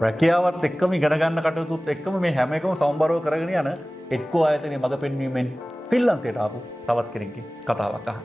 රැකියාවත් එක්කම ඉගෙන ගන්න කටයුතුත් එක්කම මේ හැම එකම සමබරව කරගෙන යන එක්කෝ ආයතනයේ මඟ පෙන්වීමෙන් ෆින්ලන්තයට ආපු තවත් කෙනෙක්ගේ කතාවක් අහන්න.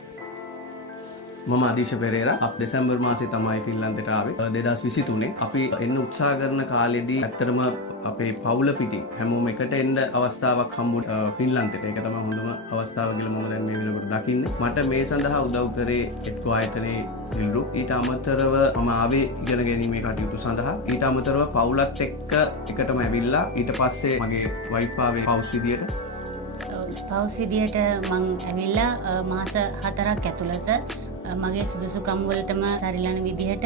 මම අදීශ පෙරේරා අප දෙසැම්බර් මාසේ තමයි ෆින්ලන්තයට ආවේ 2023 අපි එන්න උත්සාහ කරන කාලෙදී ඇත්තටම අපේ පවුල පිටින් හැමෝම එකට එන්න අවස්ථාවක් හම්බුනේ ෆින්ලන්තයට. ඒක තමයි හොඳම අවස්ථාව කියලා මම දැන් මේ වෙනකොට දකින්නේ. මට මේ සඳහා උදව් කරේ එක්කෝ ආයතනයේ දිල්රු. ඊට අමතරව මම ආවේ ඉගෙන ගැනීමේ කටයුතු සඳහා. ඊට අමතරව පවුලත් එක්ක එකටම ඇවිල්ලා ඊට පස්සේ මගේ වයිෆ් ආවේ පවුස් විදියට. පවුස් විදියට මං ඇවිල්ලා මාස 4ක් ඇතුළත මගේ සුදුසුකම් වලටම සරිලන විදිහට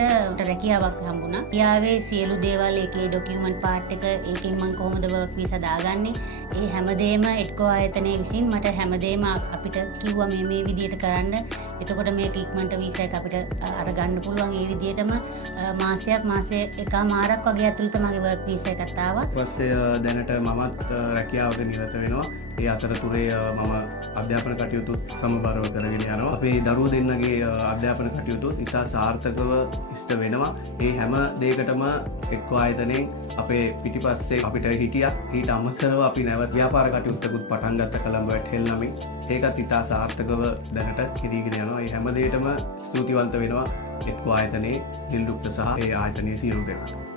රැකියාවක් හම්බුණා. යාවේ සියලු දේවල් ඒකේ ඩොකියුමන්ට් පාර්ට් එක ඒකෙන් මම කොහොමද වර්ක් වීසා දාගන්නේ? ඒ හැමදේම එඩ්කෝ ආයතනයේ විසින් මට හැමදේම අපිට කිව්වා මේ විදිහට කරන්න. එතකොට මේක ඉක්මනට වීසා එක අපිට අරගන්න පුළුවන්. ඒ විදිහටම මාසේ එකමාරක් වගේ ඇතුළත මගේ වර්ක් වීසා එකත් ආවා. ඊපස්සේ දැනට මමත් රැකියාවක නිරත වෙනවා. ඒ අතරතුරේ මම අධ්‍යාපන කටයුතු සමබරව කරගෙන යනවා. අපේ දරුවෝ දෙන්නගේ අධ්‍යාපන කටයුතු ඉතා සාර්ථකව ඉෂ්ට වෙනවා. ඒ හැම දෙයකටම එක්කෝ ආයතනයෙන් අපේ පිටිපස්සේ අපිට හිටියා. ඊට අමතරව අපි නැවත ව්‍යාපාර කටයුත්තකුත් පටන් ගත්ත කොළඹ හෙල්නමින්. ඒකත් ඉතා සාර්ථකව දැනට කිරීගෙන යනවා. ඒ හැම දෙයකටම ස්තුතිවන්ත වෙනවා එක්කෝ ආයතනයේ දිල්රුක්ට සහ ඒ ආයතනයේ සියලු දෙනාට.